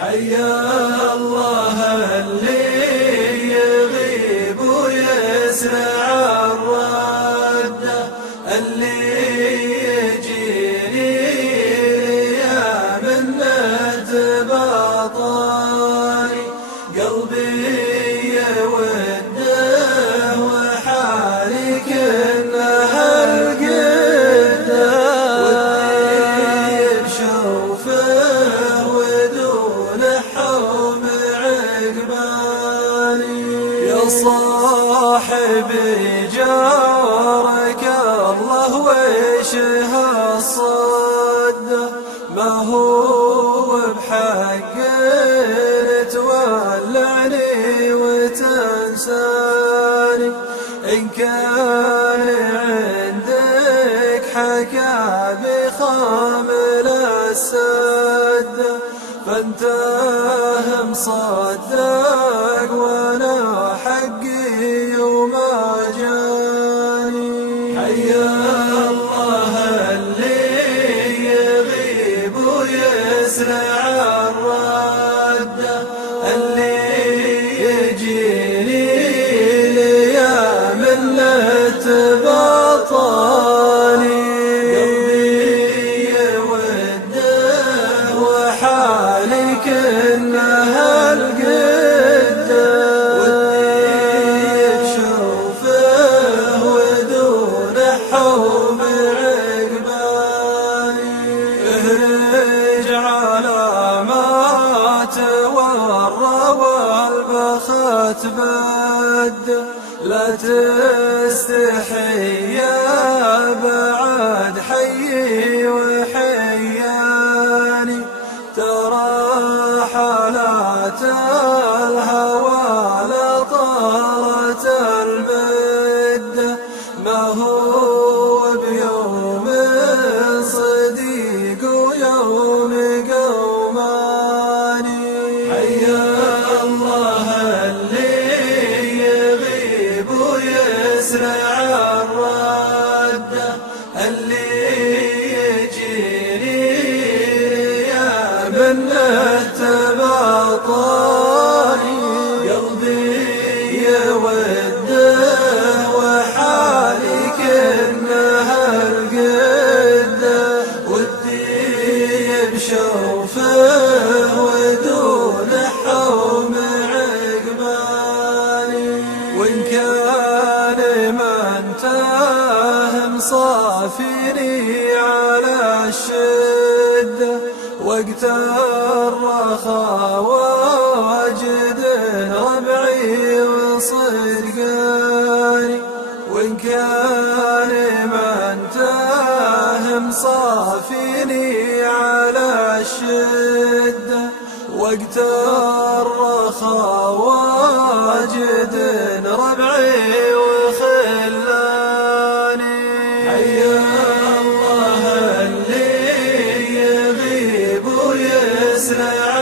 حيا الله اللي يغيب ويسرع الردة، اللي يجيني يا منة بطاري، قلبي يوده وحالي كأنها القدة، ودي بشوفه ودون حوم عقبالي. يا صاحبي جارك الله ويش هالصدة، ما هو بحق تولعني وتنساني، إن كان عندك حكا بخامل السدة فانت مصدق وانا حقي وما جاني. حيا الله اللي يغيب ويسرع الردة، اللي يجيني ليا منة بطالي، قلبي يوده وحالي كأنها القدة، ودي بشوفه ودون حوم عقبالي. اهرج على ما تورى والبخت بد، لا تستحي يا بعد حيي وحياني، ترى حالات الهوى لطالت المدة، ما هو بيوم صديق ويوم قوماني. حيا الله اللي يغيب ويسرع الردة، اللي يجيني يا منة بطالي، قلبي يوده وحالي كأنها القدة، ودي بشوفه ودون حوم عقبالي. وإن كان من تهم صافيني على الشدة، وقت الرخاء واجد ربعي وصدقاني، وإن كان من تهم صافيني على الشدة، وقت الرخاء واجد ربعي وخلاني. حيا الله اللي يغيب ويسرع